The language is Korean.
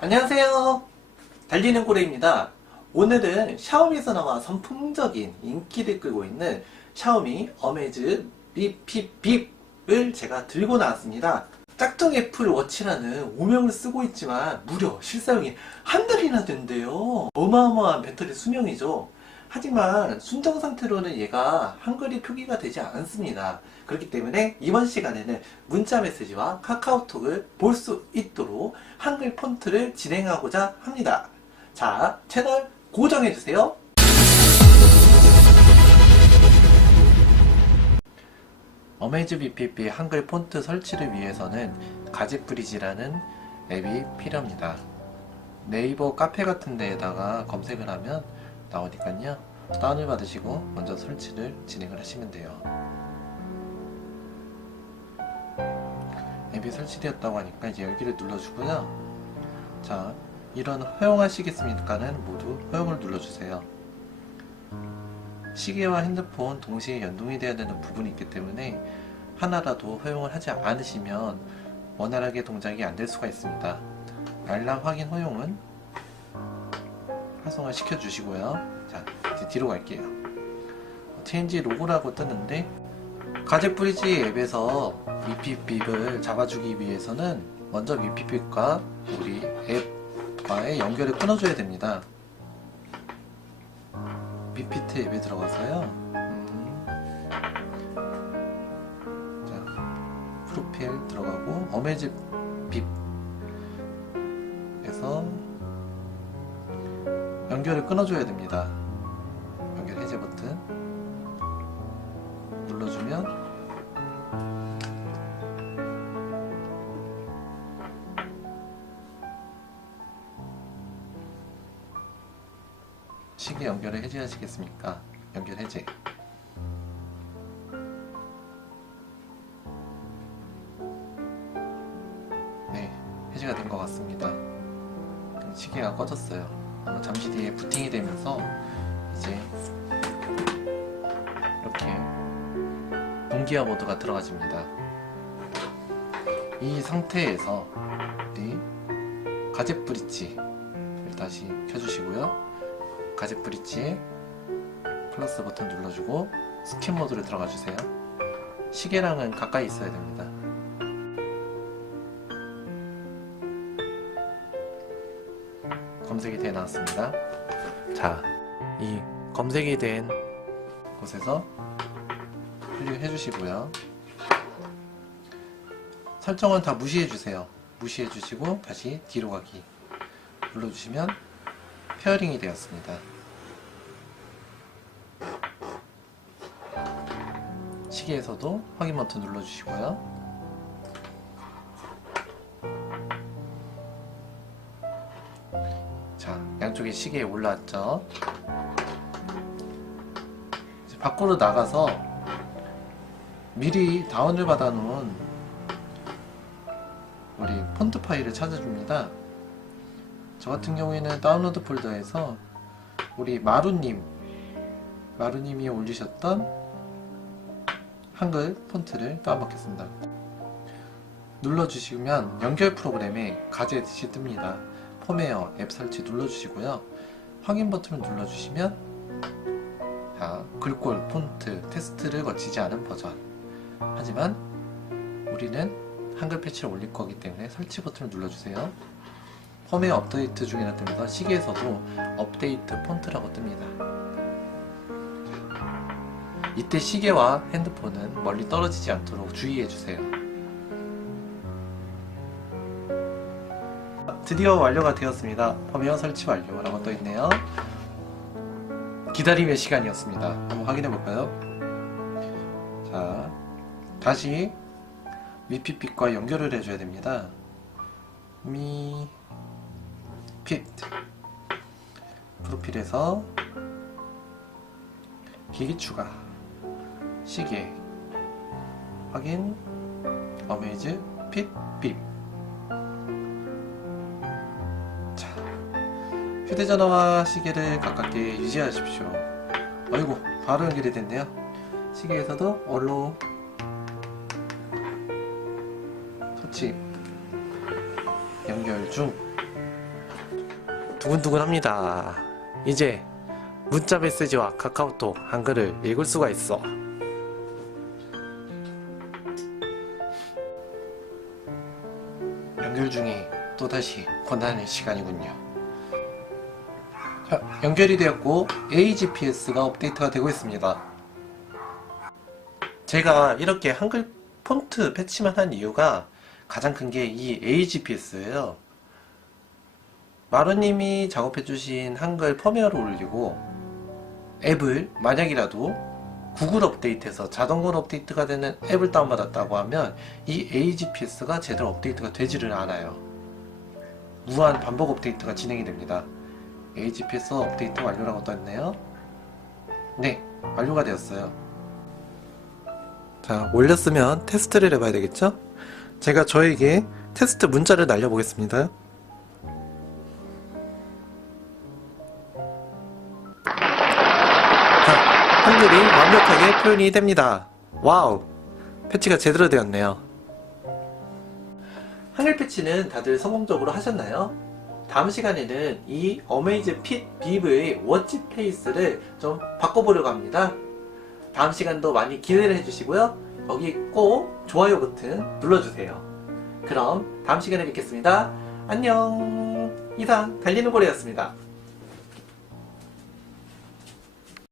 안녕하세요. 달리는 고래입니다. 오늘은 샤오미에서 나와 선풍적인 인기를 끌고 있는 샤오미 어메이즈 미피 빕을 제가 들고 나왔습니다. 짝퉁 애플 워치라는 오명을 쓰고 있지만 무려 실사용이 한 달이나 된대요. 어마어마한 배터리 수명이죠. 하지만 순정 상태로는 얘가 한글이 표기가 되지 않습니다. 그렇기 때문에 이번 시간에는 문자 메시지와 카카오톡을 볼 수 있도록 한글 폰트를 진행하고자 합니다. 자, 채널 고정해주세요. 어메이즈 BPP 한글 폰트 설치를 위해서는 가지프리지라는 앱이 필요합니다. 네이버 카페 같은 데에다가 검색을 하면 나오니까요. 다운을 받으시고 먼저 설치를 진행을 하시면 돼요. 앱이 설치되었다고 하니까 이제 열기를 눌러주고요. 자, 이런 허용하시겠습니까는 모두 허용을 눌러주세요. 시계와 핸드폰 동시에 연동이 돼야 되는 부분이 있기 때문에 하나라도 허용을 하지 않으시면 원활하게 동작이 안 될 수가 있습니다. 알람 확인 허용은 활성화 시켜 주시고요. 자, 이제 뒤로 갈게요. 체인지 로고라고 뜨는데 가제 프리지 앱에서 미피빅을 잡아주기 위해서는 먼저 미피빅과 우리 앱과의 연결을 끊어줘야 됩니다. 미피트 앱에 들어가서요. 음. 자, 프로필 들어가고 어메이즈 빕에서 연결을 끊어줘야 됩니다. 시계 연결을 해제하시겠습니까? 연결 해제. 네, 해제가 된 것 같습니다. 시계가 꺼졌어요. 아마 잠시 뒤에 부팅이 되면서 이제 이렇게 동기화 모드가 들어가집니다. 이 상태에서 우리 가제 브릿지를 다시 켜주시고요. 가제 브릿지에 플러스 버튼 눌러주고 스캔 모드로 들어가 주세요. 시계랑은 가까이 있어야 됩니다. 검색이 돼 나왔습니다. 자, 이 검색이 된 곳에서 클릭해 주시고요. 설정은 다 무시해 주세요. 무시해 주시고 다시 뒤로 가기 눌러 주시면 페어링이 되었습니다. 시계에서도 확인 버튼 눌러 주시고요. 자, 양쪽에 시계에 올라왔죠. 밖으로 나가서 미리 다운을 받아놓은 우리 폰트 파일을 찾아줍니다. 저 같은 경우에는 다운로드 폴더에서 우리 마루님, 마루님이 올리셨던 한글 폰트를 다운받겠습니다. 눌러주시면 연결 프로그램에 가제듯이 뜹니다. 폼웨어 앱 설치 눌러주시고요. 확인 버튼을 눌러주시면 자, 글꼴, 폰트, 테스트를 거치지 않은 버전. 하지만 우리는 한글 패치를 올릴 거기 때문에 설치 버튼을 눌러주세요. 폼웨어 업데이트 중이라 뜨면서 시계에서도 업데이트 폰트라고 뜹니다. 이때 시계와 핸드폰은 멀리 떨어지지 않도록 주의해 주세요. 드디어 완료가 되었습니다. 펌웨어 설치 완료라고 떠 있네요. 기다림의 시간이었습니다. 한번 확인해 볼까요? 자, 다시 미피핏과 연결을 해줘야 됩니다. 미, 핏. 프로필에서 기기 추가, 시계, 확인, 어메이즈, 핏, 빕. 휴대전화와 시계를 가깝게 유지하십시오. 아이고 바로 연결이 됐네요. 시계에서도 얼로 터치 연결 중 두근두근합니다. 이제 문자 메시지와 카카오톡 한글을 읽을 수가 있어. 연결 중에 또다시 권한의 시간이군요. 자, 연결이 되었고 AGPS가 업데이트가 되고 있습니다. 제가 이렇게 한글 폰트 패치만 한 이유가 가장 큰 게 이 AGPS예요. 마루님이 작업해주신 한글 펌웨어를 올리고 앱을 만약이라도 구글 업데이트에서 자동으로 업데이트가 되는 앱을 다운받았다고 하면 이 AGPS가 제대로 업데이트가 되지를 않아요. 무한 반복 업데이트가 진행이 됩니다. AGPS 업데이트 완료라고 떴네요. 네, 완료가 되었어요. 자, 올렸으면 테스트를 해봐야 되겠죠? 제가 저에게 테스트 문자를 날려보겠습니다. 표현이 됩니다. 와우! 패치가 제대로 되었네요. 한글 패치는 다들 성공적으로 하셨나요? 다음 시간에는 이 어메이즈 핏 빕의 워치 페이스를 좀 바꿔보려고 합니다. 다음 시간도 많이 기대를 해주시고요. 여기 꼭 좋아요 버튼 눌러주세요. 그럼 다음 시간에 뵙겠습니다. 안녕! 이상 달리는 고래였습니다.